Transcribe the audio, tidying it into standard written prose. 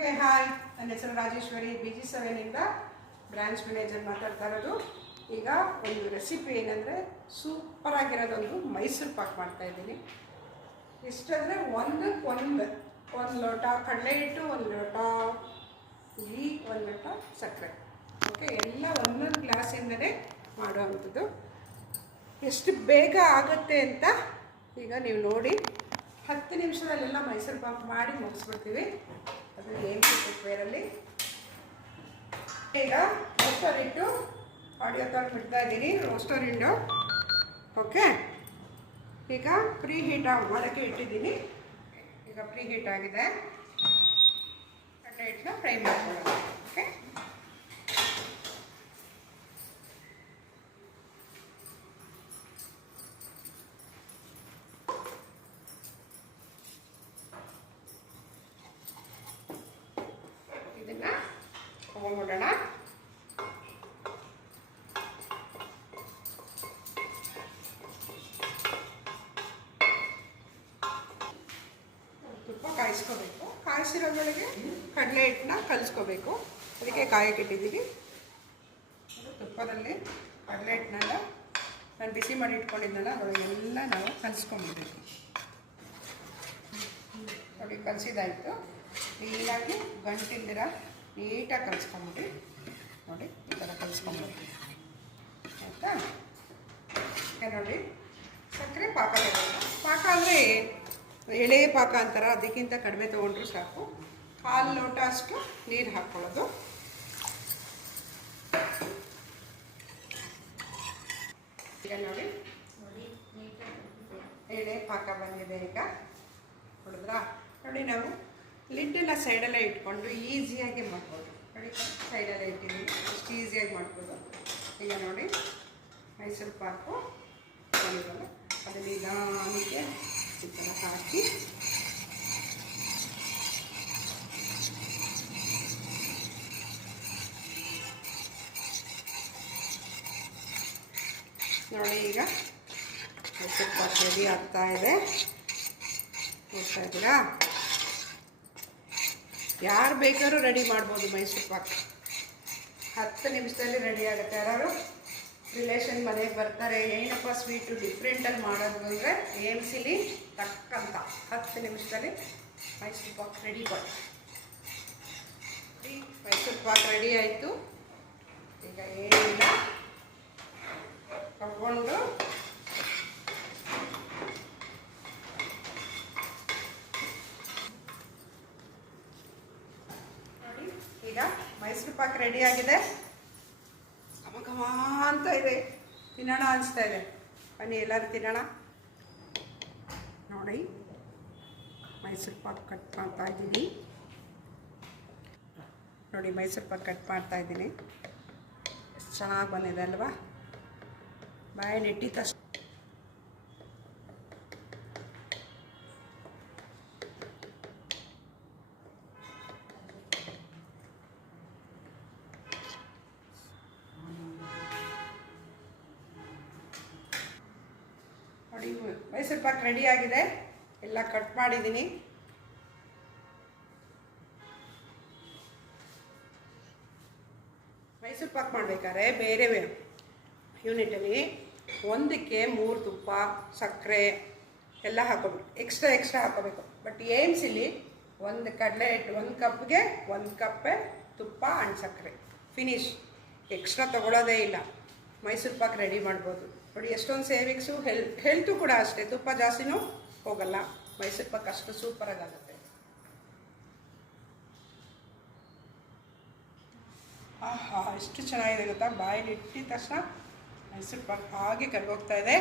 Okay hi, ನನ್ನ ಹೆಸರು Rajeshwari, BG7 branch manager ಮಾತಾಡ್ತಾ ಇರೋದು. ಈಗ ಒಂದು ರೆಸಿಪಿ ಏನಂದರೆ ಸೂಪರ್ ಆಗಿರೋದೊಂದು ಮೈಸೂರು ಪಾಕ್ ಮಾಡ್ತಾಯಿದ್ದೀನಿ. ಇಷ್ಟಂದರೆ ಒಂದು ಲೋಟ ಕಡಲೆ ಹಿಟ್ಟು, ಒಂದು ಲೋಟ ಘೀ, ಒಂದು ಲೋಟ ಸಕ್ಕರೆ. ಓಕೆ, ಎಲ್ಲ ಒಂದೊಂದು ಗ್ಲಾಸಿಂದಲೇ ಮಾಡುವಂಥದ್ದು. ಎಷ್ಟು ಬೇಗ ಆಗುತ್ತೆ ಅಂತ ಈಗ ನೀವು ನೋಡಿ. 10 ನಿಮಿಷದಲ್ಲೆಲ್ಲ ಮೈಸೂರು ಪಾಕ್ ಮಾಡಿ ಮುಗಿಸ್ಬಿಡ್ತೀವಿ. ಅದನ್ನು ಏನು ಕುಕ್ಕರಲ್ಲಿ ಈಗ ರೋಸ್ಟರ್ ಇಟ್ಟು ಆಡಿಯೋ ತಂದು ಬಿಡ್ತಾ ಇದ್ದೀನಿ. ರೋಸ್ಟರ್ ಇಂಡು ಓಕೆ. ಈಗ ಪ್ರೀ ಹೀಟ್ ಮಾಡೋಕ್ಕೆ ಇಟ್ಟಿದ್ದೀನಿ. ಈಗ ಪ್ರೀ ಹೀಟ್ ಆಗಿದೆ. ಕಡಲೆ ಹಿಟ್ಟನ್ನ ಫ್ರೈ ಮಾಡ್ಕೊಳ್ಳೋದು. ಓಕೆ, ಇದನ್ನು ತಗೊಂಡ್ಬಿಡೋಣ. ತುಪ್ಪ ಕಾಯಿಸ್ಕೋಬೇಕು. ಕಾಯಿಸಿರೋದ್ರೊಳಗೆ ಕಡಲೆ ಹಿಟ್ಟನ್ನ ಕಲಿಸ್ಕೋಬೇಕು. ಅದಕ್ಕೆ ಕಾಯಕ್ಕೆ ಇಟ್ಟಿದ್ದೀವಿ. ತುಪ್ಪದಲ್ಲಿ ಕಡಲೆ ಹಿಟ್ಟನ್ನೆಲ್ಲ ನಾನು ಬಿಸಿ ಮಾಡಿ ಇಟ್ಕೊಂಡಿದ್ದೆನಲ್ಲ ಅದರೊಳಗೆಲ್ಲ ನಾವು ಕಲಿಸ್ಕೊಂಡ್ಬಿಡ್ಬೇಕು. ನೋಡಿ, ಕಲಿಸಿದಾಯಿತು. ಕ್ಲೀನಾಗಿ ಗಂಟಿಲ್ದಿರ ನೀಟಾಗಿ ಕಲಿಸ್ಕೊಂಬಿಡಿ. ನೋಡಿ, ಈ ಥರ ಕಲಿಸ್ಕೊಂಬಿಡಿ. ಆಯಿತಾ? ನೋಡಿ, ಸಕ್ಕರೆ ಪಾಕ ತಗೊಂಡು, ಪಾಕ ಅಂದರೆ ಎಳೆ ಪಾಕ ಅಂತಾರೆ, ಅದಕ್ಕಿಂತ ಕಡಿಮೆ ತೊಗೊಂಡ್ರು ಸಾಕು. 1/2 ಲೋಟ ಅಷ್ಟು ನೀರು ಹಾಕ್ಕೊಳ್ಳೋದು. ಈಗ ನೋಡಿ ಎಳೆ ಪಾಕ ಬಂದಿದೆ. ಈಗ ಹೊಡೆದ್ರಾ? ನೋಡಿ, ನಾವು ಲಿಡ್ಡೆಲ್ಲ ಸೈಡೆಲ್ಲ ಇಟ್ಕೊಂಡು ಈಸಿಯಾಗಿ ಮಾಡ್ಬೋದು. ನೋಡಿ, ಸೈಡೆಲ್ಲ ಇಟ್ಟಿದ್ದೀನಿ, ಅಷ್ಟು ಈಸಿಯಾಗಿ ಮಾಡ್ಬೋದು. ಈಗ ನೋಡಿ, ಮೈಸೂರು ಪಾಕು ಬಂದಿದ್ದಲ್ಲ, ಅದನ್ನು ನಿಧಾನಕ್ಕೆ ಈ ಥರ ಹಾಕಿ ನೋಡಿ. ಈಗ ಮೈಸೂರು ಪಾಕ್ ರೆಡಿ ಆಗ್ತಾ ಇದೆ. ನೋಡ್ತಾ ಇದ್ದೀರಾ? ಯಾರು ಬೇಕಾದ್ರೂ ರೆಡಿ ಮಾಡ್ಬೋದು ಮೈಸೂರು ಪಾಕ್. 10 ನಿಮಿಷದಲ್ಲಿ ರೆಡಿ ಆಗುತ್ತೆ. ಯಾರು ರಿಲೇಷನ್ ಮನೆಗೆ ಬರ್ತಾರೆ, ಏನಪ್ಪ ಸ್ವೀಟು ಡಿಫ್ರೆಂಟಾಗಿ ಮಾಡೋದು ಅಂದರೆ AMCಲಿ ತಕ್ಕಂತ 10 ನಿಮಿಷದಲ್ಲಿ ಮೈಸೂರು ಪಾಕ್ ರೆಡಿ ಮಾಡಿ. ಮೈಸೂರು ಪಾಕ್ ರೆಡಿ ಆಯಿತು. ಈಗ ಏನಿಲ್ಲ, ತಗೊಂಡು ಈಗ ಮೈಸೂರು ಪಾಕ್ ರೆಡಿ ಆಗಿದೆ. ಘಮ ಅಂತ ಇದೆ, ತಿನ್ನೋಣ ಅನಿಸ್ತಾ ಇದೆ. ಬನ್ನಿ ಎಲ್ಲರೂ ತಿನ್ನೋಣ. ನೋಡಿ, ಮೈಸೂರು ಪಾಕ್ ಕಟ್ ಮಾಡ್ತಾ ಇದ್ದೀನಿ. ನೋಡಿ, ಮೈಸೂರು ಪಾಕ್ ಕಟ್ ಮಾಡ್ತಾ ಇದ್ದೀನಿ. ಎಷ್ಟು ಚೆನ್ನಾಗಿ ಬಂದಿದೆ ಅಲ್ವಾ? ಬಾಯಲ್ಲಿ ಇಟ್ಟಿದ ತಕ್ಷಣ ನೋಡಿ, ಮೈಸೂರು ಪಾಕ್ ರೆಡಿ ಆಗಿದೆ. ಎಲ್ಲ ಕಟ್ ಮಾಡಿದ್ದೀನಿ. ಮೈಸೂರು ಪಾಕ್ ಮಾಡಬೇಕಾದ್ರೆ ಬೇರೆ ಯೂನಿಟಲ್ಲಿ 1ಕ್ಕೆ 3 ತುಪ್ಪ, ಸಕ್ಕರೆ ಎಲ್ಲ ಹಾಕೋಬೇಕು. ಎಕ್ಸ್ಟ್ರಾ ಹಾಕೋಬೇಕು. ಬಟ್ AMCಲಿ 1 ಕಡಲೆ ಹಿಟ್ಟು 1 ಕಪ್ಗೆ 1 ಕಪ್ಪೆ ತುಪ್ಪ ಆ್ಯಂಡ್ ಸಕ್ಕರೆ, ಫಿನಿಶ್. ಎಕ್ಸ್ಟ್ರಾ ತೊಗೊಳ್ಳೋದೇ ಇಲ್ಲ. ಮೈಸೂರು ಪಾಕ್ ರೆಡಿ ಮಾಡ್ಬೋದು. ನೋಡಿ, ಎಷ್ಟೊಂದು ಸೇವಿಂಗ್ಸು, ಹೆಲ್ತು ಕೂಡ ಅಷ್ಟೇ. ತುಪ್ಪ ಜಾಸ್ತಿನೂ ಹೋಗಲ್ಲ. ಮೈಸೂರು ಪಾಕ್ ಅಷ್ಟು ಸೂಪರಾಗಿ ಆಗುತ್ತೆ. ಆಹಾ, ಎಷ್ಟು ಚೆನ್ನಾಗಿದೆ ಗೊತ್ತಾ? ಬಾಯಲ್ಲಿ ಇಟ್ಟಿದ ತಕ್ಷಣ ಮೈಸೂರು ಪಾಕ್ ಹಾಗೆ ಕರ್ಗೋಗ್ತಾ ಇದೆ.